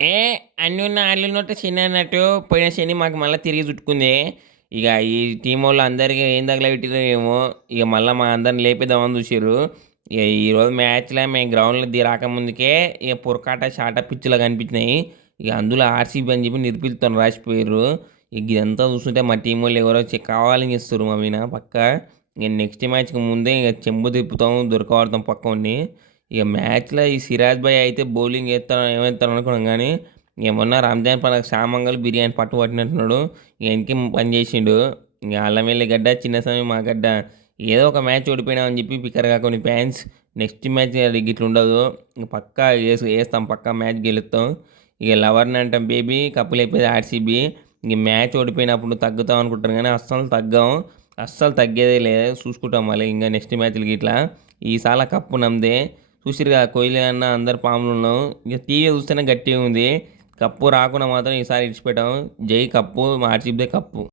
ఏ అన్ని ఉన్న ఆళ్ళు ఉన్నట్టు శని అన్నట్టు పోయిన శని మాకు మళ్ళీ తిరిగి చుట్టుకుంది. ఇక ఈ టీం వాళ్ళు అందరికీ ఏం తగలబెట్టిరో ఏమో ఇక మళ్ళీ మా అందరిని లేపేద్దామని చూసారు ఇక ఈరోజు మ్యాచ్లో మేము గ్రౌండ్లో ది రాకముందుకే ఇక పొరకాట షాట పిచ్చులా కనిపించినాయి. ఇక అందులో ఆర్సీబీ అని చెప్పి నిర్పిలుతాను రాసిపోయారు ఇక ఇదంతా చూస్తుంటే మా టీం వాళ్ళు ఎవరో కావాలని చేస్తారు మా మీద పక్క. ఇక నెక్స్ట్ మ్యాచ్కి ముందే ఇక చెంబు తిప్పుతాం దొరకవాడతాం పక్క ఉండి ఇక మ్యాచ్లో ఈ సిరాజ్ భాయ్ అయితే బౌలింగ్ వేస్తాను ఏమేస్తాను అనుకున్నాం కానీ ఏమన్నా రంజాన్ పండుగ సామంగల్ బిర్యానీ పట్టు పట్టినట్టున్నాడు. ఇంకే పని చేసిండు? ఇక అల్లం గడ్డ చిన్న సమయం మా గడ్డ. ఏదో ఒక మ్యాచ్ ఓడిపోయినామని చెప్పి పిక్కర్ కొన్ని ఫ్యాన్స్ నెక్స్ట్ మ్యాచ్ అది గిట్ల ఉండదు. ఇంక పక్కా వేసు వేస్తాం పక్కా మ్యాచ్ గెలుస్తాం. ఇక లవర్ని అంటాం బేబీ కప్పులు అయిపోయింది ఆర్సీబీ. ఇంక మ్యాచ్ ఓడిపోయినప్పుడు తగ్గుతాం అనుకుంటారు కానీ అస్సలు తగ్గాం. అస్సలు తగ్గేదే లేదు. చూసుకుంటాం మళ్ళీ ఇంకా నెక్స్ట్ మ్యాచ్లకి ఇట్లా ఈసారి కప్పు నమ్మదే చూసిరుగా కోహ్లీ అన్న అందరు పాములు ఉన్నాం ఇక టీవీ చూస్తేనే గట్టిగా ఉంది. కప్పు రాకుండా మాత్రం ఈసారి ఇడిచిపెట్టాం. జై కప్పు మార్చిదే కప్పు.